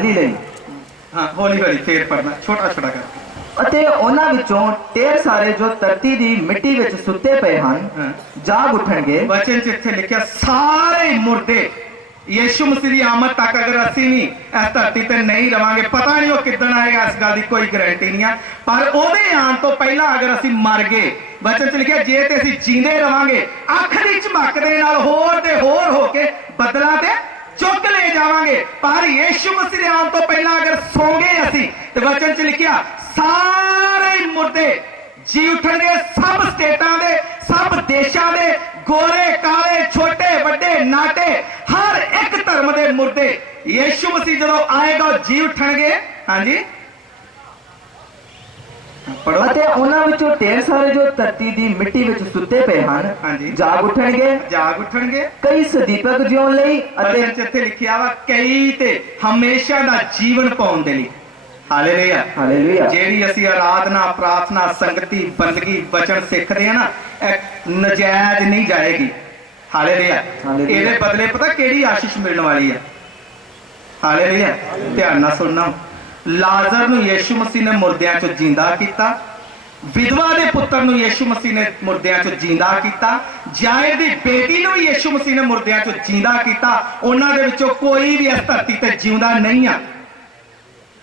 ਬਦਲੀ ਲਈ। हाँ हौली हौली फिर पढ़ना छोटा छोटा कर। ਅਤੇ ਉਹਨਾਂ ਵਿੱਚੋਂ ਢੇਰ ਸਾਰੇ ਜੋ ਧਰਤੀ ਦੀ ਮਿੱਟੀ ਵਿੱਚ ਸੁੱਤੇ ਪਏ ਹਨ हाँ। ਜਾਗ ਉੱਠਣਗੇ। वचन च इत्थे लिखिया सारे मुर्दे यीशु मसीह की आमद तक अगर असी भी इस धरती ते नहीं रवांगे, पता नहीं वो किदन आएगा, इस गल की कोई गारंटी नहीं है, पर ओदे आने तो पहला अगर असी मर गए, वचन च लिखिया जे ते असी जींदे रवांगे अख दी झमक दे नाल होर ते होर होके बदलां ते चुक ले जावांगे। पर यीशु मसीह के आने तो पहला अगर सो गए असी तो वचन च लिखिया सारे मुर्दे जी उठणगे, सब स्टेटां दे, सब देशां दे, गोरे काले छोटे बड़े नाटे हर एक धर्म के मुर्दे यीशु मसीह जो आएगा जी उठणगे। हाँ जी पढ़ो। ਅਤੇ ਉਹਨਾਂ ਵਿੱਚੋਂ ਢੇਰ ਸਾਰੇ ਜੋ ਧਰਤੀ ਦੀ ਮਿੱਟੀ ਵਿੱਚ ਸੁੱਤੇ ਪਏ ਹਨ ਹਾਂਜੀ। ਜਾਗ ਉੱਠਣਗੇ। जाग उठणगे। ਕਈ ਸਦੀਪਕ ਜਿਉਣ ਲਈ ਅਤੇ वचन च इत्थे लिखिया वा कई ते हमेशा दा जीवन पाउण दे लई। हालेलुया। ਹਾਲੇਲੂਇਆ। ਜਿਹੜੀ ਅਸੀਂ ਆਰਾਧਨਾ ਪ੍ਰਾਰਥਨਾ ਸੰਗਤੀ ਬੰਦਗੀ ਵਚਨ ਸਿੱਖਦੇ ਆ ਨਾ, ਇਹ ਨਜਾਇਜ਼ ਨਹੀਂ ਜਾਏਗੀ। ਹਾਲੇਲੂਇਆ। ਹਾਲੇਲੂਇਆ। ਇਹਦੇ ਬਦਲੇ ਪਤਾ ਕਿਹੜੀ ਆਸ਼ੀਸ਼ ਮਿਲਣ ਵਾਲੀ ਹੈ? ਹਾਲੇਲੂਇਆ। ਧਿਆਨ ਨਾਲ ਸੁਣਨਾ। ਲਾਜ਼ਰ ਨੂੰ ਯੀਸ਼ੂ ਮਸੀਹ ਨੇ ਮੁਰਦਿਆਂ ਚੋਂ ਜਿੰਦਾ ਕੀਤਾ, ਵਿਧਵਾ ਦੇ ਪੁੱਤਰ ਨੂੰ ਯੀਸ਼ੂ ਮਸੀਹ ਨੇ ਮੁਰਦਿਆਂ ਚੋਂ ਜਿੰਦਾ ਕੀਤਾ, ਜਾਇਰ ਦੀ ਬੇਟੀ ਨੂੰ ਯੀਸ਼ੂ ਮਸੀਹ ਨੇ ਮੁਰਦਿਆਂ ਚੋਂ ਜਿੰਦਾ ਕੀਤਾ। ਉਹਨਾਂ ਦੇ ਵਿੱਚੋਂ ਕੋਈ ਵੀ ਇਸ ਧਰਤੀ ਤੇ ਜਿਉਂਦਾ ਨਹੀਂ ਆ।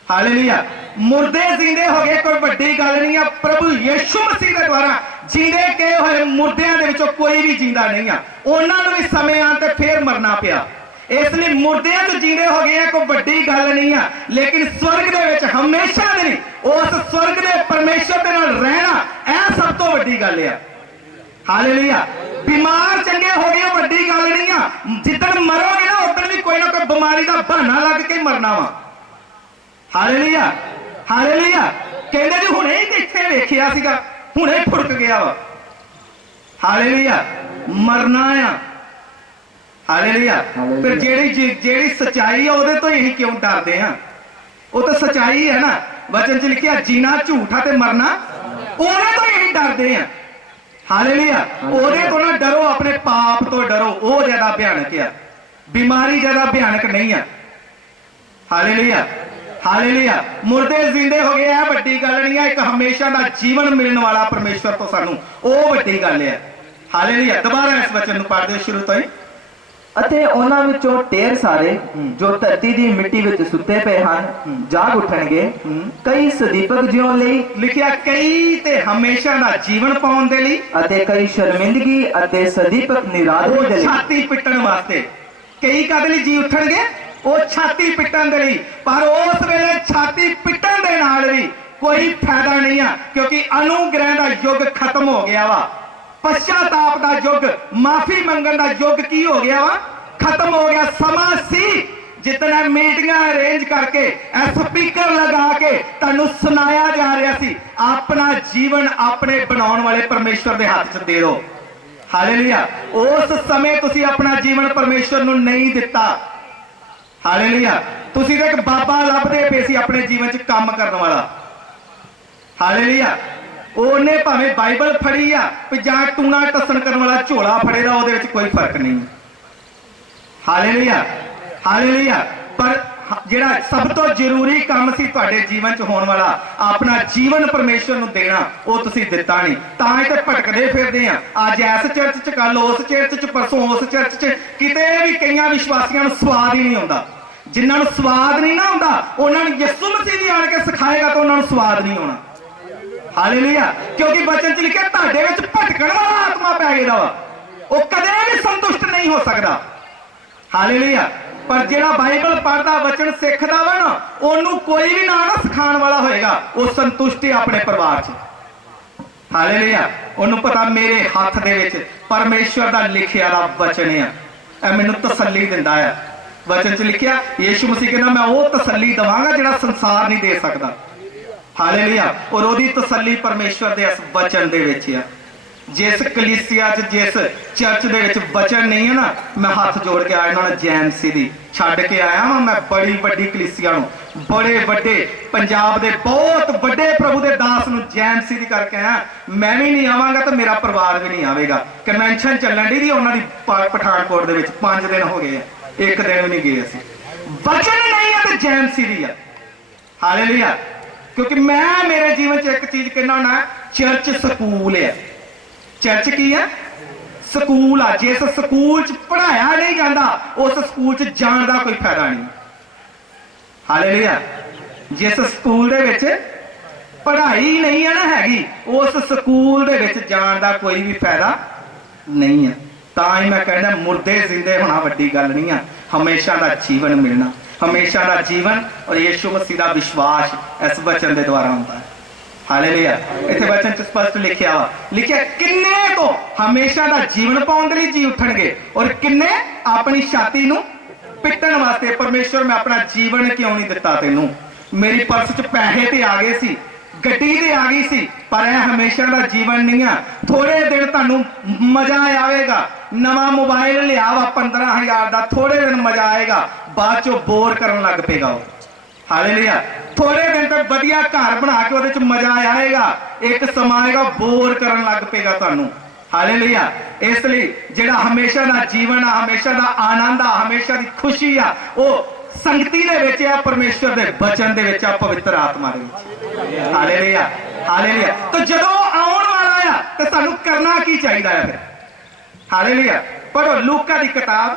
हालेलुया। मुर्दे जिंदे हो गए कोई बड़ी गल नहीं है, प्रभु यीशु मसीह के द्वारा जिंदे के होए मुर्दियां दे विचों कोई भी जिंदा नहीं है। उन्हां नूं भी समय आन ते फिर मरना पिया, इसलिए मुर्दियां तो जिंदे हो गए कोई बड़ी गल नहीं है, लेकिन स्वर्ग दे विच हमेशा दे नहीं उस स्वर्ग दे परमेश्वर दे नाल रहना यह सब तो बड़ी गल है। हालेलुया। बीमार चंगे हो गए बड़ी गल नहीं है, जिदन मरोगे ना उदन भी कोई ना कोई बीमारी का बहाना लग के मरना वा। हालेलुया। हालेलुया। कहते जी हुणे ही इत्थे वेखिया सीगा, हुणे फुड़क गया वा। हालेलुया। मरना आ। हालेलुया। फिर जेड़ी सच्चाई है उहदे तो ही क्यों डरदे हैं? वो तो सच्चाई है ना। वचन च लिखिया जीना झूठा ते मरना उहदे तो ही डरदे हैं। हालेलुया। उहदे तो ना डरो, अपने पाप तो डरो, वो ज्यादा भयानक है, बीमारी ज्यादा भयानक नहीं है। हालेलुया। हालेलुया। मुर्दे जिंदे हो गए बड़ी गल नहीं है, एक हमेशा का जीवन मिलने वाला परमेश्वर तो सानू वो बड़ी गल है। हालेलुया। दोबारा इस वचन नूं पढ़ दो शुरू तो ही। ਅਤੇ ਉਹਨਾਂ ਵਿੱਚੋਂ ਢੇਰ ਸਾਰੇ ਜੋ ਧਰਤੀ ਦੀ ਮਿੱਟੀ ਵਿੱਚ ਸੁੱਤੇ ਪਏ ਹਨ ਜਾਗ ਉੱਠਣਗੇ। ਕਈ ਸਦੀਪਕ ਜਿਉਣ ਲਈ लिखिया कई ते हमेशा का जीवन पाउण दे लई, ਅਤੇ कई शर्मिंदगी ਅਤੇ सदीपक निरादरी वो ਦੇ ਲਈ। छाती पिटण वास्ते। कई कद लई जी उठणगे, वो छाती पिटण दे लई, पर उस वेले छाती पिटण दे नाल भी कोई फायदा नहीं है, क्योंकि अनुग्रह का युग खत्म हो गया वा। पश्चाताप का युग, माफी मंगण का युग की हो गया वा, खत्म हो गया। समा सी जितना मीटिंगां अरेंज करके स्पीकर लगा के तुहानू सुनाया जा रहा सी, अपना जीवन अपने बनाउण वाले परमेश्वर के हाथ च दे दो। हालेलुया। उस समय तुसी अपना जीवन परमेश्वर नू नहीं दिता। हालेलुया। तुसी तो एक बाबा लभदे पे सी अपने जीवन च काम करने वाला। हालेलुया। ਉਹਨੇ ਭਾਵੇਂ ਬਾਈਬਲ ਫੜੀ ਆ ਤੇ ਜਾਂ ਟੂਣਾ ਟੱਸਣ ਕਰਨ ਵਾਲਾ ਝੋਲਾ ਫੜੇਦਾ, ਉਹਦੇ ਵਿੱਚ ਕੋਈ ਫਰਕ ਨਹੀਂ। ਹਾਲੇਲੂਇਆ। ਹਾਲੇਲੂਇਆ। ਪਰ ਜਿਹੜਾ ਸਭ ਤੋਂ ਜ਼ਰੂਰੀ ਕੰਮ ਸੀ ਤੁਹਾਡੇ ਜੀਵਨ 'ਚ ਹੋਣ ਵਾਲਾ, ਆਪਣਾ ਜੀਵਨ ਪਰਮੇਸ਼ਰ ਨੂੰ ਦੇਣਾ, ਉਹ ਤੁਸੀਂ ਦਿੱਤਾ ਨਹੀਂ। ਤਾਂ ਹੀ ਤੇ ਭਟਕਦੇ ਫਿਰਦੇ ਆ, ਅੱਜ ਇਸ ਚਰਚ 'ਚ, ਕੱਲ ਉਸ ਚਰਚ 'ਚ, ਪਰਸੋਂ ਉਸ ਚਰਚ 'ਚ। ਕਿਤੇ ਵੀ ਕਈਆਂ ਵਿਸ਼ਵਾਸੀਆਂ ਨੂੰ ਸਵਾਦ ਹੀ ਨਹੀਂ ਆਉਂਦਾ। ਜਿਨ੍ਹਾਂ ਨੂੰ ਸਵਾਦ ਨਹੀਂ ਨਾ ਆਉਂਦਾ, ਉਹਨਾਂ ਨੂੰ ਯਿਸੂ ਮਸੀਹ ਵੀ ਆਣ ਕੇ ਸਿਖਾਏਗਾ ਤਾਂ ਉਹਨਾਂ ਨੂੰ ਸਵਾਦ ਨਹੀਂ ਆਉਣਾ। हालेलुया। क्योंकि वचन च लिखिया तुहाडे विच भटकण वाला आत्मा पै गया वा, वो कदे भी संतुष्ट नहीं हो सकता। हालेलुया। पर जिहड़ा बाइबल पढ़दा, वचन सिखदा वा ना, ओनू कोई भी ना सिखाण वाला होएगा, वो संतुष्टि अपने परिवार च। हालेलुया। ओनू पता मेरे हाथ दे विच परमेश्वर दा लिखिया दा वचन है, ए मैनू तसल्ली दिंदा है। वचन च लिखिया यीशु मसीह कहना मैं वो तसल्ली देवांगा जिहड़ा संसार नहीं दे सकदा। हालेलुया। और ओदी तसल्ली परमेश्वर दे इस वचन दे विच है। जिस कलीसिया च, जिस चर्च दे विच वचन नहीं है ना, मैं हाथ जोड़ के आया ना जैमसी दी छड्ड के आया वां। मैं बड़ी वड्डी कलीसिया नूं, बड़े वड्डे पंजाब दे बहुत वड्डे प्रभु दे दास नूं जैमसी दी करके आया। मैं भी नहीं आवांगा तो मेरा परिवार भी नहीं आवेगा। कन्वेंशन चलण दी उन्हां दी पठानकोट दे विच 5 दिन हो गए, एक दिन भी नहीं गए असीं। वचन नहीं ਆ ਤੇ ਜੈਮ ਸੀਰੀ ਆ। ਹਾਲੇਲੂਇਆ। क्योंकि मैं मेरे जीवन च एक चीज कहना होना, चर्च स्कूल है। चर्च की है? स्कूल आ। जिस स्कूल च पढ़ाया नहीं जाता उस स्कूल च जाने का कोई फायदा नहीं। हालेलुया। जिस स्कूल दे विच पढ़ाई नहीं है ना हैगी, उस स्कूल दे विच जाने का कोई भी फायदा नहीं है। तां ही मैं कहना मुर्दे जिंदे होना वड्डी गल नहीं है, हमेशा का जीवन मिलना, हमेशा का जीवन और यीशु मसीह का विश्वास इस वचन के द्वारा होता है। हालेलुया। इत्थे वचन च स्पष्ट लिखिया किन्ने तो हमेशा का जीवन पाउण दे लई जी उठणगे और किन्ने अपनी छाती नूं पिटण वास्ते। परमेश्वर मैं अपना जीवन क्यों नहीं दिता तैनूं? मेरी पर्स च पैसे ते आ गए सी, गड्डी ते आ गई सी, पर यह हमेशा का जीवन नहीं है। थोड़े दिन तुहानूं मजा आएगा, नवा मोबाइल लिया वा 15,000 का, थोड़े दिन मजा आएगा, बाद चो बोर करन लग पेगा। हालेलुया। थोड़े दिन तक वधिया घर बना के ਉਹਦੇ ਚ मजा आएगा, एक समा आएगा बोर करन लग पेगा ਤੁਹਾਨੂੰ। हालेलुया। इस लिए ਜਿਹੜਾ हमेशा का जीवन आ, हमेशा का आनंद आ, हमेशा की खुशी आ, ਉਹ संगति ਦੇ ਵਿੱਚ ਆ, परमेश्वर ਦੇ वचन ਦੇ ਵਿੱਚ ਆ, पवित्र आत्मा ਦੇ ਵਿੱਚ। हालेलुया। हालेलुया। तो ਜਦੋਂ ਆਉਣ ਵਾਲਾ ਆ ਤੇ ਸਾਨੂੰ ਕਰਨਾ ਕੀ ਚਾਹੀਦਾ ਹੈ ਫਿਰ? हालेलुया। पढ़ो लूका की किताब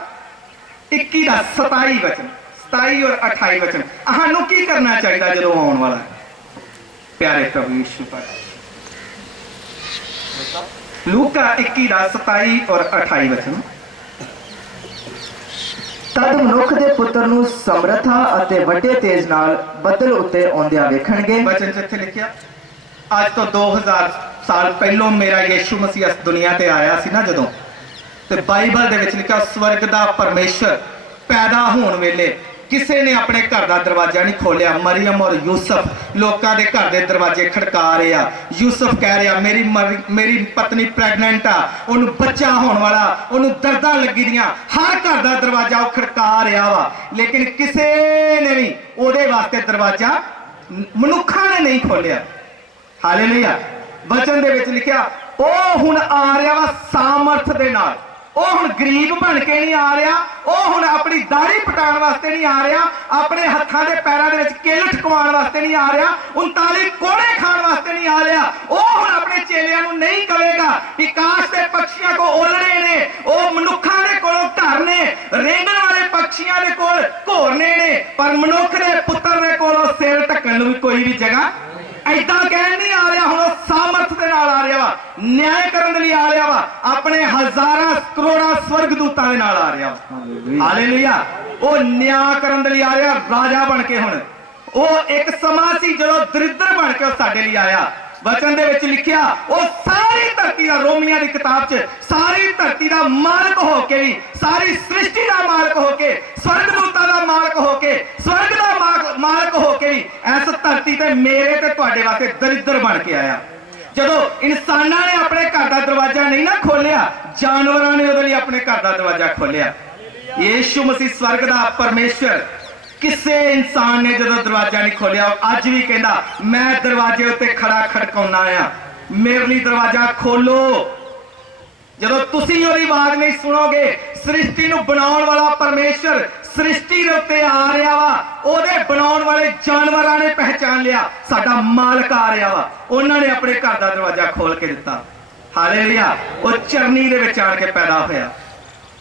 21 का 27 वचन, 27 और 28 वचन। सानू की करना चाहिए जो आने वाला है? प्यारे प्रभु यीशु पर लूका 21 का 27 और 28 वचन। तद मनुख दे पुत्र नूं समर्था अते वड्डे तेज नाल बदल उत्ते आउंदियां वेखणगे। वचन च इत्थे लिखिया आज तो 2000 साल पहलों मेरा यीशु मसीह इस दुनिया ते आया सी ना, जदों ते बाइबल दे विच लिखिया स्वर्ग दा परमेश्वर पैदा होने वेले किसी ने अपने घर का दरवाजा नहीं खोलिया। मरियम और यूसुफ लोगों के घर के दरवाजे खड़का रहे आ। यूसुफ कह रहा मेरी पत्नी प्रैगनेंट आ, उन्हें बच्चा होने वाला, उन्हें दर्दां लगी दियां, हर घर का दरवाजा खड़का रहा वा, लेकिन किसी ने भी ਉਹਦੇ वास्ते दरवाजा मनुखा ने नहीं खोलिया। हालेलुया। वचन दे विच लिखिया ਉਹ ਹੁਣ आ रहा वा सामर्थ दे नाल। ਉਹ ਹੁਣ ਗਰੀਬ ਬਣ ਕੇ ਨਹੀਂ ਆ ਰਿਹਾ, ਉਹ ਹੁਣ ਆਪਣੀ ਦਾੜੀ ਪਟਾਉਣ ਵਾਸਤੇ ਨਹੀਂ ਆ ਰਿਹਾ, ਆਪਣੇ ਹੱਥਾਂ ਦੇ ਪੈਰਾਂ ਦੇ ਵਿੱਚ ਕਿੱਲ ਠਕਵਾਉਣ ਵਾਸਤੇ ਨਹੀਂ ਆ ਰਿਹਾ, 39 ਕੋੜੇ ਖਾਣ ਵਾਸਤੇ ਨਹੀਂ ਆ ਰਿਹਾ। ਉਹ ਹੁਣ ਆਪਣੇ ਚੇਲਿਆਂ ਨੂੰ ਨਹੀਂ ਕਹੇਗਾ ਕਿ ਕਾਸ਼ ਦੇ ਪੰਛੀਆਂ ਕੋ ਓਲੜੇ ਨੇ, ਉਹ ਮਨੁੱਖਾਂ ਦੇ ਕੋਲੋਂ ਘਰ ਨੇ, ਰੇਂਗਣ ਵਾਲੇ ਪੰਛੀਆਂ ਦੇ ਕੋਲ ਘੋਰਨੇ ਨੇ, ਪਰ ਮਨੁੱਖ ਦੇ ਪੁੱਤਰ ਦੇ ਕੋਲੋਂ ਸਿਰ ਢੱਕਣ ਨੂੰ ਵੀ ਕੋਈ ਵੀ ਜਗ੍ਹਾ ऐसा कह नहीं आ रहा। हुण सामर्थ दे नाल आ रहा वा, न्याय करने लई आ रहा वा, अपने हजारां करोड़ां स्वर्गदूतां दे नाल आ रहा वा। हालेलुया। वो न्याय करने लई आ रहा, राजा बन के। हुण वो एक समा सी जदों दरिद्र बन के साडे लई आया। वचन दे विच लिखिया वो सारी धरती दा, रोमियां दी किताब च सारी धरती दा मालक होके भी, सारी सृष्टि दा मालक होके, स्वर्गदूतां दा मालक होके, स्वर्ग दा मालक होके भी इस धरती ते मेरे ते तुहाडे वास्ते दरिद्र बन के आया। जदों इंसानां ने अपने घर दा दरवाजा नहीं ना खोलिया, जानवरां ने उहदे लई अपने घर दा दरवाजा खोलिया। यीशु मसीह स्वर्ग दा परमेश्वर किसी इंसान ने जो दरवाजा नहीं खोलिया, अज भी कहता मैं दरवाजे उत्ते खड़ा खड़काउना आ, मेरे लिए दरवाजा खोलो। जदों तुसीं ओहदी आवाज नहीं सुनोगे, सृष्टि नूं बनाउण वाला परमेश्वर सृष्टि दे उत्ते आ रहा वा, ओहदे बनाउण वाले जानवरां ने पहचान लिया साडा मालक आ रहा वा, उन्होंने अपने घर का दरवाजा खोल के दिता। हालेलुया। वो चरनी दे विच आण के पैदा होया।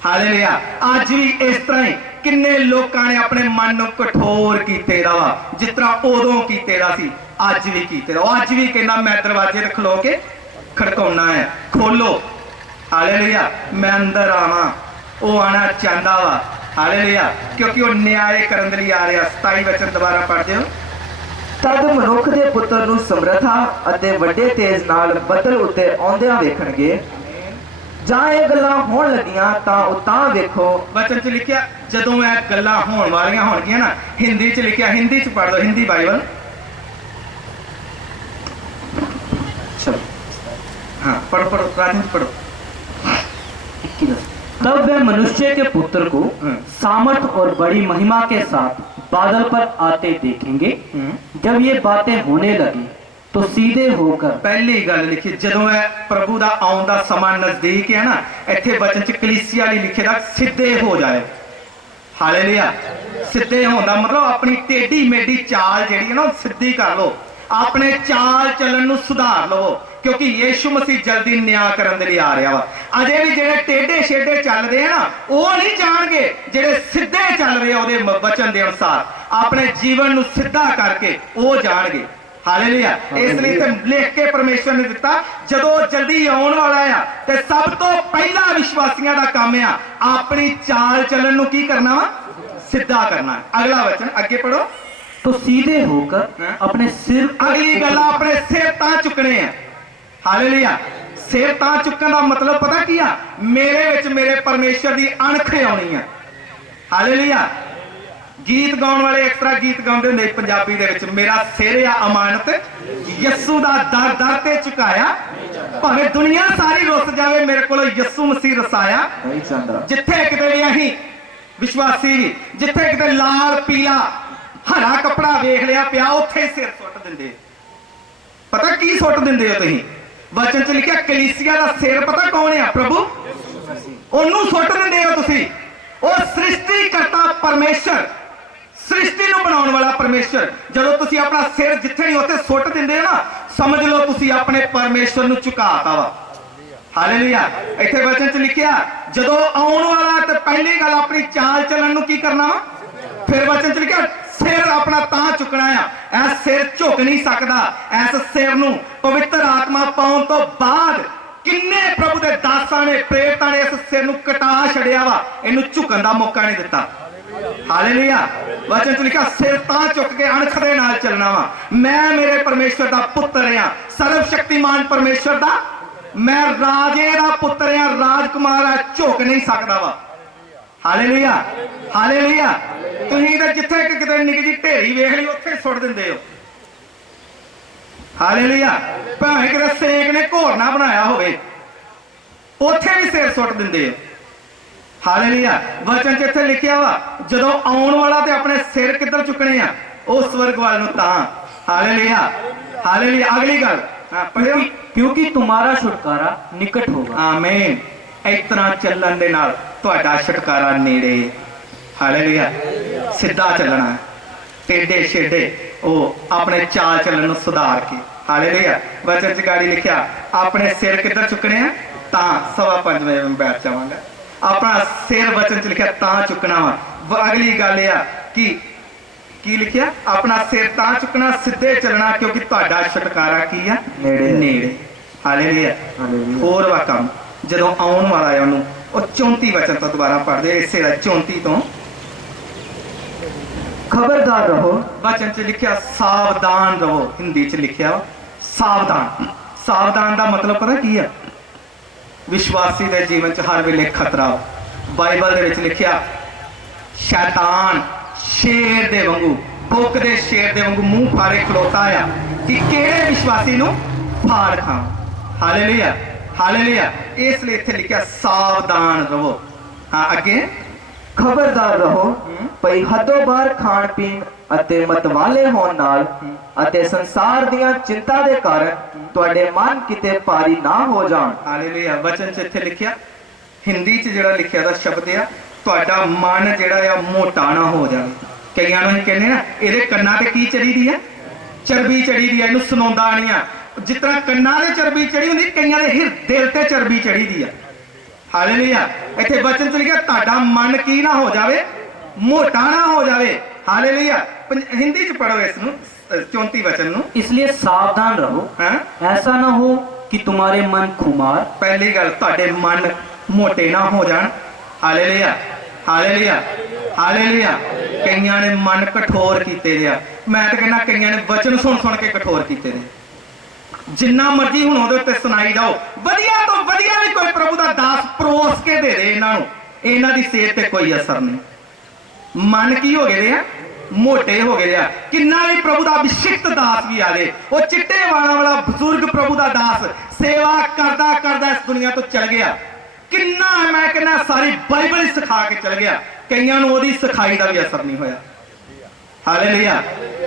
हालेलुया। अज भी इस तरह ही किन्ने लोगों ने अपने मन को कठोर किया वा, जिस तरह उदों किया सी, अज भी किया। अज भी कहना मैं दरवाजे ते खलो के खड़काउना है, खोलो। हालेलुया। मैं अंदर आवां, वो आना चाहता वा। हालेलुया। क्योंकि वो न्याय करने लई आ रहा। 27 वचन दोबारा पढ़ दिओ। तद मनुख दे पुत्र नूं समर्था अते वड्डे तेज नाल बदल उत्ते आउंदियां वेखणगे। जां ये गल्लां होण लगियां तां वेखो। वचन च लिखिया जदों ये गल्लां होण वालियां होणगियां ना, हिंदी च लिखिया, हिंदी च पढ़ दो, हिंदी बाइबल। चलो हाँ पढ़ो पढ़ो, राजन पढ़ो। तब वे मनुष्य के पुत्र को सामर्थ और बड़ी महिमा के साथ बादल पर आते देखेंगे। जब ये बातें होने लगी तो सीधे होकर, पहली गल लिखी जदों है प्रभु दा आउण दा समा नजदीक है ना, इत्थे वचन च कलीसिया लई लिखे दा सीधे हो जाए। ਹਾਲੇਲੂਇਆ। ਸਿੱਧੇ ਹੋਣ ਦਾ ਮਤਲਬ ਆਪਣੀ ਟੇਢੀ ਮੇਢੀ ਚਾਲ ਜਿਹੜੀ ਹੈ ਨਾ ਉਹ ਸਿੱਧੀ ਕਰ ਲਓ, ਆਪਣੇ ਚਾਲ ਚੱਲਣ ਨੂੰ ਸੁਧਾਰ ਲਵੋ, ਕਿਉਂਕਿ ਯੀਸ਼ੂ ਮਸੀਹ ਜਲਦੀ ਨਿਆਂ ਕਰਨ ਦੇ ਲਈ ਆ ਰਿਹਾ ਵਾ। ਅਜੇ ਵੀ ਜਿਹੜੇ ਟੇਢੇ ਛੇਢੇ ਚੱਲਦੇ ਆ ਨਾ ਉਹ ਨਹੀਂ ਜਾਣਗੇ, ਜਿਹੜੇ ਸਿੱਧੇ ਚੱਲ ਰਹੇ ਆ ਉਹਦੇ ਵਚਨ ਦੇ ਅਨੁਸਾਰ ਆਪਣੇ ਜੀਵਨ ਨੂੰ ਸਿੱਧਾ ਕਰਕੇ ਉਹ ਜਾਣਗੇ। ਹਾਲੇਲੂਇਆ। ਇਸ ਲਈ ਤੇ ਲਿਖ ਕੇ ਪਰਮੇਸ਼ਵਰ ਨੇ ਦਿੱਤਾ, ਜਦੋਂ ਜਲਦੀ ਆਉਣ ਵਾਲਾ ਆ ਤੇ ਸਭ ਤੋਂ ਪਹਿਲਾ ਵਿਸ਼ਵਾਸੀਆਂ ਦਾ ਕੰਮ ਆ ਆਪਣੀ ਚਾਲ ਚੱਲਣ ਨੂੰ ਕੀ ਕਰਨਾ ਵਾ, ਸਿੱਧਾ ਕਰਨਾ। ਅਗਲਾ ਵਚਨ ਅੱਗੇ ਪੜੋ। तो सीधे होकर अपने सिर को ਅਗਲੀ ਗੱਲ ਆ, ਆਪਣੇ ਸਿਰ ਤਾਂ ਚੁੱਕਣੇ ਆ। ਹਾਲੇਲੂਇਆ। ਸਿਰ ਤਾਂ ਚੁੱਕਣ ਦਾ ਮਤਲਬ ਪਤਾ ਕੀ ਆ, ਮੇਰੇ ਵਿੱਚ ਮੇਰੇ ਪਰਮੇਸ਼ਰ ਦੀ ਅਣਖ ਆਉਣੀ ਆ। ਹਾਲੇਲੂਇਆ। ਗੀਤ ਗਾਉਣ ਵਾਲੇ ਇਸ ਤਰ੍ਹਾਂ ਗੀਤ ਗਾਉਂਦੇ ਹੁੰਦੇ ਪੰਜਾਬੀ ਦੇ ਵਿੱਚ, ਮੇਰਾ ਸਿਰ ਆ ਅਮਾਨਤ ਯਿਸੂ ਦਾ ਦਰ ਦਰ ਤੇ ਝੁਕਾਇਆ, ਭਾਵੇਂ ਦੁਨੀਆ ਸਾਰੀ ਰੁੱਸ ਜਾਵੇ ਮੇਰੇ ਕੋਲ ਯਿਸੂ ਮਸੀਹ ਰਸਾਇਆ। ਨਹੀਂ ਚਾਹੁੰਦਾ। ਜਿੱਥੇ ਕਿਤੇ ਵੀ ਅਸੀਂ ਵਿਸ਼ਵਾਸੀ ਵੀ ਜਿੱਥੇ ਕਿਤੇ ਲਾਲ ਪੀਲਾ ਹਰਾ ਕੱਪੜਾ ਵੇਖ ਲਿਆ ਪਿਆ ਉੱਥੇ ਸਿਰ ਸੁੱਟ ਦਿੰਦੇ। ਪਤਾ ਕੀ ਸੁੱਟ ਦਿੰਦੇ ਹੋ ਤੁਸੀਂ? ਵਚਨ ਚ ਲਿਖਿਆ ਕਲੀਸਿਆ ਦਾ ਸਿਰ ਪਤਾ ਕੌਣ ਆ? ਪ੍ਰਭੂ। ਉਹਨੂੰ ਸੁੱਟ ਦਿੰਦੇ ਹੋ ਤੁਸੀਂ। ਉਹ ਸ੍ਰਿਸ਼ਟੀ ਕਰਤਾ ਪਰਮੇਸ਼ਰ, ਸ੍ਰਿਸ਼ਟੀ ਨੂੰ ਬਣਾਉਣ ਵਾਲਾ ਪਰਮੇਸ਼ਰ, ਜਦੋਂ ਤੁਸੀਂ ਆਪਣਾ ਸਿਰ ਜਿੱਥੇ ਨਹੀਂ ਉੱਥੇ ਸੁੱਟ ਦਿੰਦੇ ਹੋ ਨਾ, ਸਮਝ ਲਓ ਤੁਸੀਂ ਆਪਣੇ ਪਰਮੇਸ਼ਰ ਨੂੰ ਝੁਕਾਤਾ ਵਾ। ਹਾਲੇਲੂਇਆ। ਇੱਥੇ ਵਚਨ ਚ ਲਿਖਿਆ ਜਦੋਂ ਆਉਣ ਵਾਲਾ ਤੇ ਪਹਿਲੀ ਗੱਲ ਆਪਣੀ ਚਾਲ ਚੱਲਣ ਨੂੰ ਕੀ ਕਰਨਾ ਵਾ। ਫਿਰ ਵਚਨ ਚ ਲਿਖਿਆ ਸਿਰ ਆਪਣਾ ਤਾਂ ਚੁੱਕਣਾ ਆ। ਇਹ ਸਿਰ ਝੁਕ ਨਹੀਂ ਸਕਦਾ। ਇਸ ਸਿਰ ਨੂੰ ਪਵਿੱਤਰ ਆਤਮਾ ਪਾਉਣ ਤੋਂ ਬਾਅਦ ਕਿੰਨੇ ਪ੍ਰਭੂ ਦੇ ਦਾਸਾਂ ਨੇ ਪ੍ਰੇਰਿਤਾਂ ਨੇ ਇਸ ਸਿਰ ਨੂੰ ਕਟਾ ਛੜਿਆ ਵਾ, ਇਹਨੂੰ ਝੁਕਣ ਦਾ ਮੌਕਾ ਨਹੀਂ ਦਿੱਤਾ। ਹਾਲੇਲੂਇਆ। ਵਚਨ ਚ ਲਿਖਿਆ ਸਿਰ ਤਾਂ ਚੁੱਕ ਕੇ ਅਣਖ ਦੇ ਨਾਲ ਚੱਲਣਾ ਵਾ। ਮੈਂ ਮੇਰੇ ਪਰਮੇਸ਼ਰ ਦਾ ਪੁੱਤਰ ਆ, ਸਰਵ ਸ਼ਕਤੀਮਾਨ ਪਰਮੇਸ਼ਰ ਦਾ ਮੈਂ ਰਾਜੇ ਦਾ ਪੁੱਤਰ ਆ, ਰਾਜਕੁਮਾਰ ਆ, ਝੁਕ ਨਹੀਂ ਸਕਦਾ ਵਾ। ਹਾਲੇਲੂਇਆ। ਹਾਲੇਲੂਇਆ। ਤੁਸੀਂ ਤਾਂ ਜਿੱਥੇ ਕਿਤੇ ਨਿੱਕੀ ਜਿਹੀ ਢੇਰੀ ਵੇਖ ਲਈ ਉੱਥੇ ਸੁੱਟ ਦਿੰਦੇ ਹੋ। ਹਾਲੇਲੂਇਆ। ਭਾਵੇਂ ਕਿਤੇ ਸੇਕ ਨੇ ਘੋਰਨਾ ਬਣਾਇਆ ਹੋਵੇ ਉੱਥੇ ਵੀ ਸਿਰ ਸੁੱਟ ਦਿੰਦੇ ਹੋ। ਹਾਲੇਲੂਇਆ। ਵਚਨ ਚ ਇੱਥੇ ਲਿਖਿਆ ਵਾ ਜਦੋਂ ਆਉਣ ਵਾਲਾ ਤੇ ਆਪਣੇ ਸਿਰ ਕਿੱਧਰ ਚੁੱਕਣੇ ਆ, ਉਹ ਸਵਰਗ ਵੱਲ ਨੂੰ ਤਾਂ। ਹਾਲੇਲੂਇਆ। ਹਾਲੇਲੂਇਆ। ਅਗਲੀ ਗੱਲ ਪੜ੍ਹਿਓ। क्योंकि तुम्हारा छुटकारा निकट होगा। ਆਮੀਨ। ਇਸ ਤਰ੍ਹਾਂ ਚੱਲਣ ਦੇ ਨਾਲ ਤੁਹਾਡਾ ਛੁਟਕਾਰਾ ਨੇੜੇ। ਹਾਲੇਲੂਇਆ। ਸਿੱਧਾ ਚੱਲਣਾ, ਟੇਢੇ ਛੇਢੇ ਉਹ ਆਪਣੇ ਚਾਲ ਚੱਲਣ ਨੂੰ ਸੁਧਾਰ ਕੇ। ਹਾਲੇਲੂਇਆ। ਵਚਨ ਚ ਗਾੜੀ ਲਿਖਿਆ ਆਪਣੇ ਸਿਰ ਕਿੱਧਰ ਚੁੱਕਣੇ ਆ, ਤਾਂ 5:15 ਵਜੇ ਮੈਂ ਬੈਠ ਜਾਵਾਂਗਾ। ਆਪਣਾ ਸਿਰ ਵਚਨ ਚ ਲਿਖਿਆ ਤਾਂ ਚੁੱਕਣਾ ਵਾ। ਅਗਲੀ ਗੱਲ ਇਹ ਆ ਕਿ ਕੀ ਲਿਖਿਆ, ਆਪਣਾ ਸਿਰ ਤਾਂ ਚੁੱਕਣਾ, ਸਿੱਧੇ ਚੱਲਣਾ, ਕਿਉਂਕਿ ਤੁਹਾਡਾ ਛੁਟਕਾਰਾ ਕੀ ਆ, ਨੇੜੇ। ਨੇੜੇ। ਹਾਲੇਲੂਇਆ। ਹਾਲੇਲੂਇਆ। ਹੋਰ ਵਾ ਕੰਮ ਜਦੋਂ ਆਉਣ ਵਾਲਾ ਹੈ ਉਹਨੂੰ, ਉਹ 34 ਵਚਨ ਤੋਂ ਦੁਬਾਰਾ ਪੜ੍ਹਦੇ, ਇਸੇ ਦਾ 34 ਤੋਂ। ਖਬਰਦਾਰ ਰਹੋ। ਵਚਨ ਚ ਲਿਖਿਆ ਸਾਵਧਾਨ ਰਹੋ, ਹਿੰਦੀ ਚ ਲਿਖਿਆ ਸਾਵਧਾਨ। ਸਾਵਧਾਨ ਦਾ ਮਤਲਬ ਪਤਾ ਕੀ ਆ? ਵਿਸ਼ਵਾਸੀ ਦੇ ਜੀਵਨ ਚ ਹਰ ਵੇਲੇ ਖਤਰਾ। ਬਾਈਬਲ ਦੇ ਵਿੱਚ ਲਿਖਿਆ ਸ਼ੈਤਾਨ ਸ਼ੇਰ ਦੇ ਵਾਂਗੂ, ਭੁੱਖਦੇ ਸ਼ੇਰ ਦੇ ਵਾਂਗੂ ਮੂੰਹ ਫਾੜੇ ਖਲੋਤਾ ਆ ਕਿ ਕਿਹੜੇ ਵਿਸ਼ਵਾਸੀ ਨੂੰ ਫਾੜ ਖਾਂ। ਹਾਲੇਲੂਇਆ। ਹਾਲੇਲੂਇਆ। ਇਸ ਲਈ ਇੱਥੇ ਲਿਖਿਆ ਸਾਵਧਾਨ ਰਹੋ। ਹਾਂ ਅੱਗੇ। ਖਬਰਦਾਰ ਰਹੋ ਭਈ ਹੱਦੋਂ ਬਾਹਰ ਖਾਣ ਪੀਣ ਅਤੇ ਮਤਵਾਲੇ ਹੋਣ ਨਾਲ ਅਤੇ ਸੰਸਾਰ ਦੀਆਂ ਚਿੰਤਾ ਦੇ ਕਾਰਨ ਤੁਹਾਡੇ ਮਨ ਕਿਤੇ ਭਾਰੀ ਨਾ ਹੋ ਜਾਣ। ਹਾਲੇਲੂਇਆ। ਵਚਨ ਚ ਇੱਥੇ ਲਿਖਿਆ, ਹਿੰਦੀ ਚ ਜਿਹੜਾ ਲਿਖਿਆ ਦਾ ਸ਼ਬਦ ਆ, ਤੁਹਾਡਾ ਮਨ ਜਿਹੜਾ ਆ ਮੋਟਾ ਨਾ ਹੋ ਜਾਵੇ। ਕਈਆਂ ਨੂੰ ਅਸੀਂ ਕਹਿੰਦੇ ਨਾ ਇਹਦੇ ਕੰਨਾਂ ਤੇ ਕੀ ਚੜੀ ਦੀ ਆ, ਚਰਬੀ ਚੜੀ ਦੀ ਆ, ਇਹਨੂੰ ਸੁਣਾਉਂਦਾ ਨਹੀਂ ਆ। ਜਿਸ ਤਰ੍ਹਾਂ ਕੰਨਾਂ ਤੇ ਚਰਬੀ ਚੜੀ ਹੁੰਦੀ, ਕਈਆਂ ਦੇ ਦਿਲ ਤੇ ਚਰਬੀ ਚੜੀ ਦੀ ਆ। ਹਾਲੇਲੂਇਆ। ਇੱਥੇ ਵਚਨ ਚ ਲਿਖਿਆ ਤੁਹਾਡਾ ਮਨ ਕੀ ਨਾ ਹੋ ਜਾਵੇ, ਮੋਟਾ ਨਾ ਹੋ ਜਾਵੇ। ਹਾਲੇਲੂਇਆ। ਹਿੰਦੀ ਚ ਪੜੋ ਇਸ ਨੂੰ, 34 ਵਚਨ ਨੂੰ। इसलिए सावधान रहो, ਹਾਂ। ऐसा न हो कि तुम्हारे मन खुमार ਪਹਿਲੀ ਗੱਲ ਤੁਹਾਡੇ ਮਨ ਮੋਟੇ ਨਾ ਹੋ ਜਾਣ। ਹਾਲੇਲੂਇਆ। ਹਾਲੇਲੂਇਆ। ਹਾਲੇਲੂਇਆ। ਕਈਆਂ ਨੇ ਮਨ ਕਠੋਰ ਕੀਤੇ ਦੇ ਆ। ਮੈਂ ਤਾਂ ਕਹਿੰਦਾ ਕਈਆਂ ਨੇ ਵਚਨ ਸੁਣ ਸੁਣ ਕੇ ਕਠੋਰ ਕੀਤੇ ਨੇ। ਜਿੰਨਾ ਮਰਜ਼ੀ ਹੁਣ ਉਹਦੇ ਉੱਤੇ ਸੁਣਾਈ ਜਾਓ, ਵਧੀਆ ਤੋਂ ਵਧੀਆ ਵੀ ਕੋਈ ਪ੍ਰਭੂ ਦਾ ਦਾਸ ਪਰੋਸ ਕੇ ਦੇ ਦੇ ਇਹਨਾਂ ਨੂੰ, ਇਹਨਾਂ ਦੀ ਸਿਹਤ ਤੇ ਕੋਈ ਅਸਰ ਨਹੀਂ। ਮਨ ਕੀ ਹੋ ਗਏ ਆ, ਮੋਟੇ ਹੋ ਗਏ ਆ। ਕਿੰਨਾ ਵੀ ਪ੍ਰਭੂ ਦਾ ਅਭਿਸ਼ਿਕਤ ਦਾਸ ਵੀ ਆਲੇ, ਉਹ ਚਿੱਟੇ ਵਾਲਾਂ ਵਾਲਾ ਬਜ਼ੁਰਗ ਪ੍ਰਭੂ ਦਾ ਦਾਸ ਸੇਵਾ ਕਰਦਾ ਕਰਦਾ ਇਸ ਦੁਨੀਆ ਤੋਂ ਚਲ ਗਿਆ। ਕਿੰਨਾ ਮੈਂ ਕਹਿੰਦਾ ਸਾਰੀ ਬਾਈਬਲ ਹੀ ਸਿਖਾ ਕੇ ਚਲ ਗਿਆ, ਕਈਆਂ ਨੂੰ ਉਹਦੀ ਸਿਖਾਈ ਦਾ ਵੀ ਅਸਰ ਨਹੀਂ ਹੋਇਆ। ਹਾਲੇਲੂਇਆ।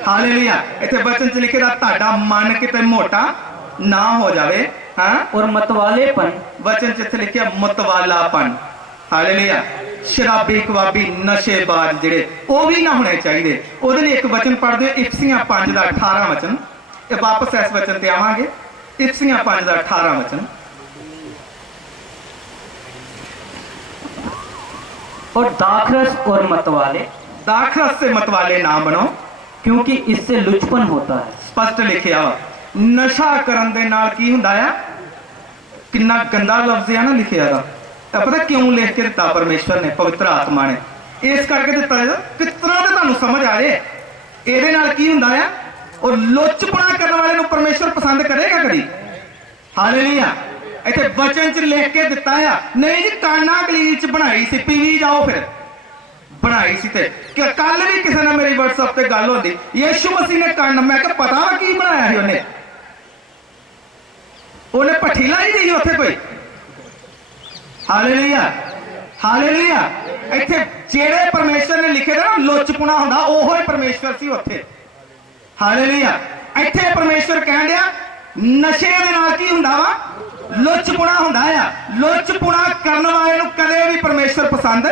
ਹਾਲੇਲੂਇਆ। ਇੱਥੇ ਵਚਨ ਚ ਲਿਖਿਆ ਤੁਹਾਡਾ ਮਨ ਕਿਤੇ ਮੋਟਾ ਨਾ ਹੋ ਜਾਵੇ। ਹਾਂ। और मतवालेपन ਵਚਨ ਚ ਇੱਥੇ ਲਿਖਿਆ ਮਤਵਾਲਾਪਨ। ਹਾਲੇਲੂਇਆ। शराबी कबाबी नशेबाज ਜਿਹੜੇ ਉਹ ਵੀ ਨਾ ਹੋਣੇ ਚਾਹੀਦੇ। ਉਹਦੇ ਲਈ ਇੱਕ ਵਚਨ ਪੜ੍ਹਦੇ ਹੋ, ਇਫਸੀਆਂ 5 ਦਾ 18 ਵਚਨ। ਇਹ ਵਾਪਸ ਇਸ ਵਚਨ ਤੇ ਆਵਾਂਗੇ। ਇਫਸੀਆਂ 5 ਦਾ 18 वचन। और दाखरस और मतवाले, दाखरस से मतवाले ना बनो क्योंकि इससे लुचपन होता है। स्पष्ट लिखिया वा नशा करन दे नाल की हुंदा आ। किन्ना गंदा लफ्ज है ना लिखिया दा। पता क्यों लिख के दिता परमेश्वर ने, पवित्र आत्मा ने इस करके दिता है किस तरह से तुहानू समझ आ जाए। ਇਹਦੇ ਨਾਲ ਕੀ ਹੁੰਦਾ ਆ, और लुचपना करने वाले ਨੂੰ परमेश्वर पसंद करेगा कभी? हालेलुया। ਇੱਥੇ वचन च लिख के दिता है नहीं जी, काना गलील च बनाई सी, पीवी जाओ फिर बनाई सी। ते कल भी किसी ने मेरी WhatsApp ते गल होंदी, यीशु मसीह ने कान, मैं क्या पता वा की बनाया ਸੀ ਉਹਨੇ, ਉਹਨੇ ਭੱਠੀ ਲਾਈ ਦੀ ਉੱਥੇ ਕੋਈ। Hallelujah hallelujah. ਇੱਥੇ ਜਿਹੜੇ परमेश्वर ने लिखे ਦਾ ਨਾ ਲੁਚਪੁਣਾ ਹੁੰਦਾ, ਉਹੋ ਹੀ परमेश्वर ਸੀ ਉੱਥੇ। हालेलुया। ਇੱਥੇ परमेश्वर ਕਹਿਣ ਡਿਆ ਨਸ਼ੇ ਦੇ ਨਾਲ ਕੀ ਹੁੰਦਾ ਵਾ, ਲੁਚਪੁਣਾ ਹੁੰਦਾ ਆ। ਲੁਚਪੁਣਾ ਕਰਨ ਵਾਲੇ ਨੂੰ ਕਦੇ ਵੀ परमेश्वर पसंद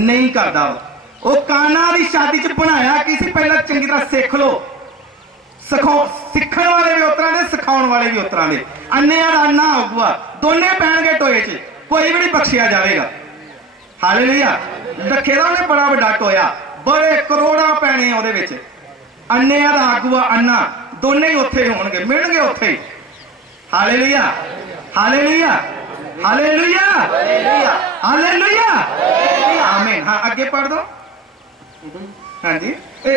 नहीं करता। वो काना की शादी च बनाया की सी, पहला चंगी तरह सीख लो। सीखण वाले भी उतरा दे, सिखाउण वाले भी उतरा दे। अन्निया दा अन्ना होगा, दोने पैणगे टोए च, कोई भी नहीं बख्शिया जाएगा। हालेलुया। रखे दा उन्हें बड़ा वड्डा टोया, बड़े करोड़ा पैने ਉਹਦੇ ਵਿੱਚ। अन्निया दा आगूआ अन्ना दोने ही उत्थे होणगे, मिलणगे उत्थे ही। हालेलुया हालेलुया हालेलुया हालेलुया आमीन। हाँ आगे पढ़ दो। हाँ जी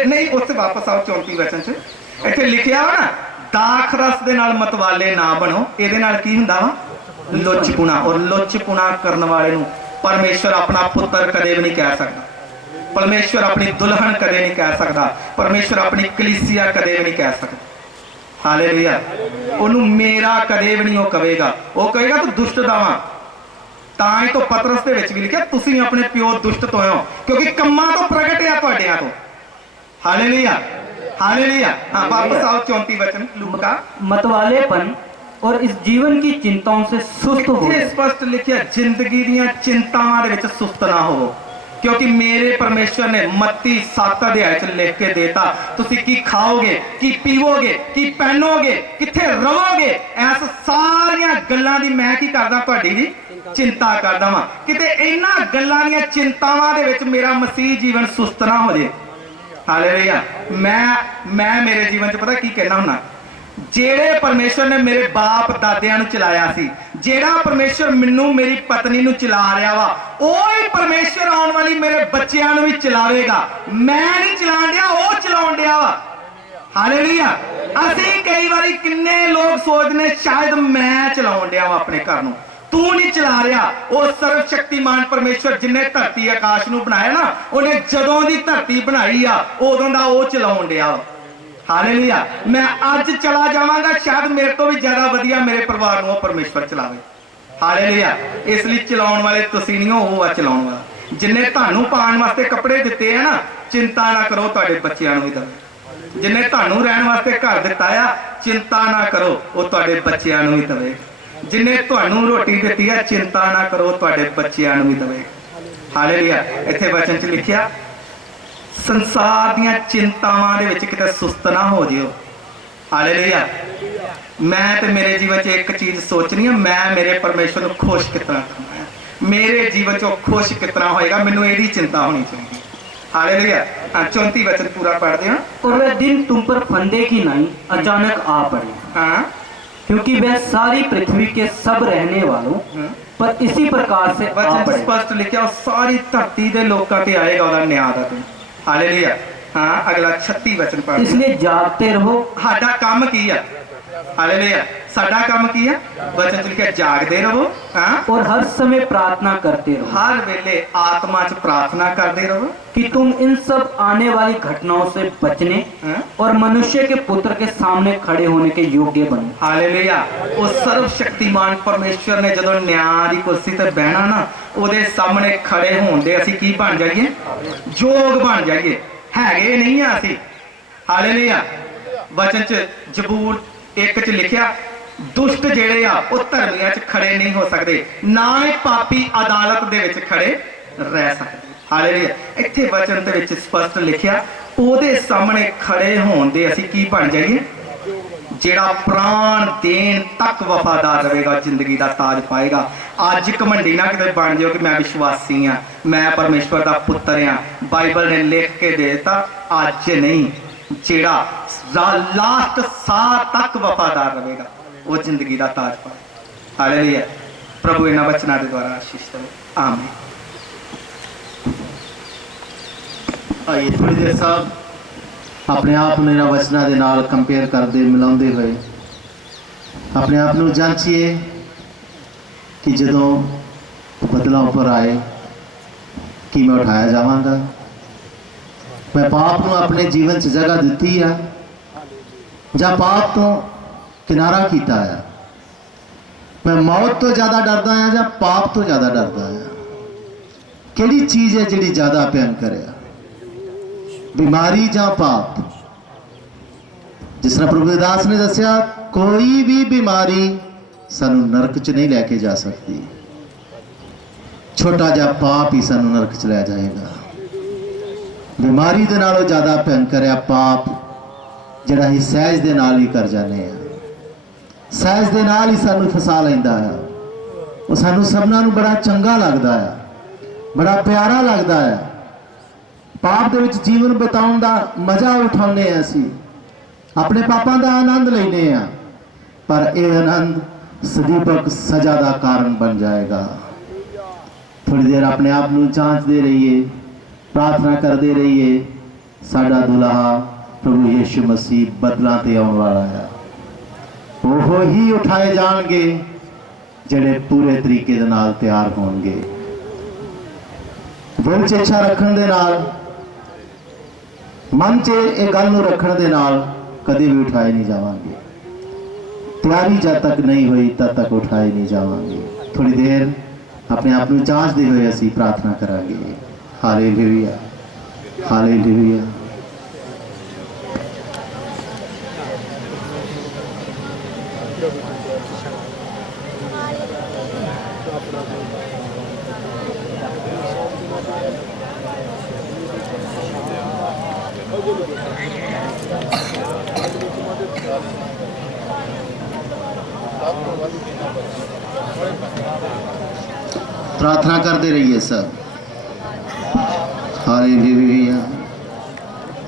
नहीं, उससे वापस आओ 34 वचन च। इत्थे लिखिया वा ना, दाखरस दे नाल मतवाले ना बनो। इहदे नाल की हुंदा वा, लुचपुना। और लुचपुना करन वाले नूं परमेश्वर अपना पुत्र कदे भी नहीं कह सकदा। परमेश्वर अपनी दुल्हन कदे नहीं कह सकदा। परमेश्वर अपनी कलीसिया कदे भी नहीं कह सकदा। हालेलुया। ਉਹਨੂੰ ਮੇਰਾ ਕਦੇ ਵੀ ਨਹੀਂ ਉਹ ਕਹੇਗਾ, ਉਹ ਕਹੇਗਾ ਤੂੰ ਦੁਸ਼ਟ ਦਾ ਵਾਂ। ਤਾਂ ਹੀ ਤੋਂ ਪਤਰਸ ਦੇ ਵਿੱਚ ਵੀ ਲਿਖਿਆ ਤੁਸੀਂ ਆਪਣੇ ਪਿਓ ਦੁਸ਼ਟ ਤੋਂ ਹੋ, ਕਿਉਂਕਿ ਕੰਮਾਂ ਤੋਂ ਪ੍ਰਗਟ ਆ ਤੁਹਾਡਿਆਂ ਤੋਂ। Hallelujah hallelujah. हाँ वापस आओ 34 वचन लूका। मतवालेपन और इस जीवन की चिंताओं से सुस्त हो। स्पष्ट लिखिया जिंदगी ਦੀਆਂ चिंतावां ਦੇ ਵਿੱਚ ਸੁਸਤ ਨਾ ਹੋਵੋ, क्योंकि मेरे परमेश्वर ने मत्ती 7 अध्याय च लिख के देता तुसी की खाओगे, की पीवोगे, की पहनोगे, किथे रहोगे, ऐस सारियां गल्लां दी मैं की करदा, तुहाडी दी चिंता करदा वां। किते इन्हां गल्लां ਦੀਆਂ चिंतावां दे विच मेरा मसीह जीवन सुस्त ना हो जाए। हालेलुया। मैं मेरे जीवन च पता की कहना हुन्ना, ਜਿਹੜੇ परमेश्वर ने मेरे बाप दादियां ਨੂੰ ਚਲਾਇਆ ਸੀ, ਜਿਹੜਾ परमेश्वर ਮੈਨੂੰ ਮੇਰੀ ਪਤਨੀ ਨੂੰ ਚਲਾ ਰਿਹਾ ਵਾ, ਉਹੀ परमेश्वर ਆਉਣ ਵਾਲੀ ਮੇਰੇ ਬੱਚਿਆਂ ਨੂੰ ਵੀ ਚਲਾਵੇਗਾ। ਮੈਂ ਨਹੀਂ ਚਲਾਉਣ ਡਿਆ, ਉਹ ਚਲਾਉਣ ਡਿਆ ਵਾ। ਹਾਲੇਲੂਇਆ। ਅਸੀਂ ਕਈ ਵਾਰੀ ਕਿੰਨੇ ਲੋਕ ਸੋਚਦੇ ਸ਼ਾਇਦ ਮੈਂ ਚਲਾਉਣ ਡਿਆ ਵਾ ਆਪਣੇ ਘਰ ਨੂੰ, ਤੂੰ ਨਹੀਂ ਚਲਾ ਰਿਹਾ। ਉਹ ਸਰਵ ਸ਼ਕਤੀਮਾਨ परमेश्वर ਜਿਨੇ ਧਰਤੀ ਆਕਾਸ਼ ਨੂੰ ਬਣਾਇਆ ਨਾ, ਉਹਨੇ ਜਦੋਂ ਦੀ ਧਰਤੀ ਬਣਾਈ ਆ ਉਦੋਂ ਦਾ ਉਹ ਚਲਾਉਣ ਡਿਆ ਵਾ। हालेलुया। मैं आज चला जावांगा, शायद मेरे तो भी ज्यादा वधिया मेरे परिवार को परमेश्वर चलावे। हालेलुया। इसलिए चलाउण वाले तुसीं नहीं हो, वो आ चलाउण वाला। जिन्ने तुहानू पाउण वास्ते कपड़े दिते हैं ना, चिंता ना करो, तुहाडे बच्चिआं नूं भी देवे। जिन्ने तुहानू रहण वास्ते घर दिता है, चिंता ना करो, वो तुहाडे बच्चिआं नूं भी देवे। जिन्ने तुहानू रोटी दित्ती है, चिंता ना करो, तुहाडे बच्चिआं नूं भी देवे। हालेलुया। इत्थे वचन च लिखिया संसार ਦੀਆਂ चिंतावां दे विच किते सुस्त ना हो जिओ। हालेलुया। मैं ते मेरे जीवन च एक चीज सोचनी है, मैं मेरे परमेश्वर को खुश कितना करना है, मेरे जीवन च खुश कितना होएगा, मैनू एदी चिंता होनी चाहिए। हालेलुया। 34 वचन पूरा पढ़ देना। और वह दिन तुम पर फंदे की नहीं अचानक आ पड़े। हाँ, क्योंकि वह सारी पृथ्वी के सब रहने वालों पर इसी प्रकार से आ वचन पड़े। स्पष्ट लिखा सारी धरती दे लोकां ते आएगा ओहदा न्याय दा दिन। हालेलुया। हाँ अगला 36 वचन पढ़। इसलिए जागते रहो। साडा काम की है? हालेलुया। साडा काम की है? वचन च लिखा जागदे रहो। हाँ, और हर समय प्रार्थना करते रहो, हर वेले आत्मा च प्रार्थना करते रहो कि तुम इन सब आने वाली घटनाओं से बचने हाँ? और मनुष्य के पुत्र के सामने खड़े होने के योग्य बनो। हालेलुया। वो सर्वशक्तिमान परमेश्वर ने जदों न्याय दी कुर्सी ते बहना ना, ਉਹਦੇ ਸਾਹਮਣੇ खड़े होण दे ਅਸੀਂ ਕੀ बन जाइए, जोग बन जाइए। हैगे नहीं आ ਅਸੀਂ। हालेलुया। वचन च जबूर 1 च लिखिया दुष्ट जेड़े आ वो धर्मियां च खड़े नहीं हो सकते, ना ही पापी अदालत दे विच खड़े ਰਹਿ ਸਕਦੇ। ਹਾਲੇਲੂਇਆ। ਇੱਥੇ ਵਚਨ ਦੇ ਵਿੱਚ ਸਪਸ਼ਟ ਲਿਖਿਆ, ਉਹਦੇ ਸਾਹਮਣੇ ਖੜੇ ਹੋਣ ਦੇ ਅਸੀਂ ਕੀ ਬਣ ਜਾਈਏ? ਜਿਹੜਾ ਪ੍ਰਾਣ ਦੇਣ ਤੱਕ ਵਫਾਦਾਰ ਰਹੇਗਾ, ਜ਼ਿੰਦਗੀ ਦਾ ਤਾਜ ਪਾਏਗਾ। ਅੱਜ ਘਮੰਡੀ ਨਾ ਕਿਤੇ ਬਣ ਜਾਓ ਕਿ ਮੈਂ ਵਿਸ਼ਵਾਸੀ ਆ, ਮੈਂ ਪਰਮੇਸ਼ਵਰ ਦਾ ਪੁੱਤਰ ਆ। ਬਾਈਬਲ ਨੇ ਲਿਖ ਕੇ ਦੇ ਦਿੱਤਾ, ਅੱਜ ਨਹੀਂ, ਜਿਹੜਾ ਲਾਸਟ ਸਾਹ ਤੱਕ ਵਫਾਦਾਰ ਰਹੇਗਾ ਉਹ ਜ਼ਿੰਦਗੀ ਦਾ ਤਾਜ ਪਾਏ। ਹਾਲੇਲੂਇਆ। ਪ੍ਰਭੂ ਇਹਨਾਂ ਬਚਨਾਂ ਦੇ ਦੁਆਰਾ ਆਸ਼ੀਸ਼ ਦੇਵੇ। ਆਮੀਨ। ਆइए थोड़ी देर साहब अपने आप ਨੂੰ ਇਹਨਾਂ ਵਚਨਾਂ ਦੇ ਨਾਲ ਕੰਪੇਅਰ ਕਰਦੇ ਮਿਲਾਉਂਦੇ ਹੋਏ ਆਪਣੇ ਆਪ ਨੂੰ ਜਾਂਚੀਏ ਕਿ ਜਦੋਂ ਬਦਲਾਂ ਉੱਪਰ ਆਏ ਕੀ ਮੈਂ ਉਠਾਇਆ ਜਾਵਾਂਗਾ? ਮੈਂ ਪਾਪ ਨੂੰ ਆਪਣੇ ਜੀਵਨ 'ਚ ਜਗ੍ਹਾ ਦਿੱਤੀ ਆ ਜਾਂ ਪਾਪ ਤੋਂ ਕਿਨਾਰਾ ਕੀਤਾ ਆ? ਮੈਂ ਮੌਤ ਤੋਂ ਜ਼ਿਆਦਾ ਡਰਦਾ ਆ ਜਾਂ ਪਾਪ ਤੋਂ ਜ਼ਿਆਦਾ ਡਰਦਾ ਆ? ਕਿਹੜੀ ਚੀਜ਼ ਹੈ ਜਿਹੜੀ ਜ਼ਿਆਦਾ ਭਿਆਨਕ ਹੈ, बीमारी ਜਾਂ पाप? जिस तरह प्रभु दास ने दसिया, कोई भी बीमारी सानू नरक च नहीं लैके जा सकती। छोटा जा पाप ही सानू नरक च लै जाएगा। बीमारी दे नालों ज़्यादा भयंकर है पाप, जिहड़ा ही सहज दे नाल ही कर जाने आ। सहज दे नाल ही सानू फसा लैंदा है। वो सानू सबना नू बड़ा चंगा लगता है, बड़ा प्यारा लगता है। पाप दे विच जीवन बिताउण दा मजा उठाउने आ, असीं अपने पापां दा आनंद लैने आ, पर यह आनंद सदीपक सजा का कारण बन जाएगा। थोड़ी देर अपने आप नू जांचते रहिए, प्रार्थना करते रहिए। साडा दुल्हा प्रभु यीशु मसीह बदलां ते आउण वाला है। वो ही उठाए जाणगे जिहड़े पूरे तरीके दे नाल तैयार होणगे। दिल च इच्छा रखण दे नाल, मन च ये गल नूं रखण दे नाल कदे भी उठाए नहीं जावांगे। तैयारी जब तक नहीं हुई तब तक उठाए नहीं जावांगे। थोड़ी देर अपने आप नूं जांचदे हुए असीं प्रार्थना करांगे। Hallelujah, hallelujah. प्रार्थना करते रहिए सब। हालेलुया।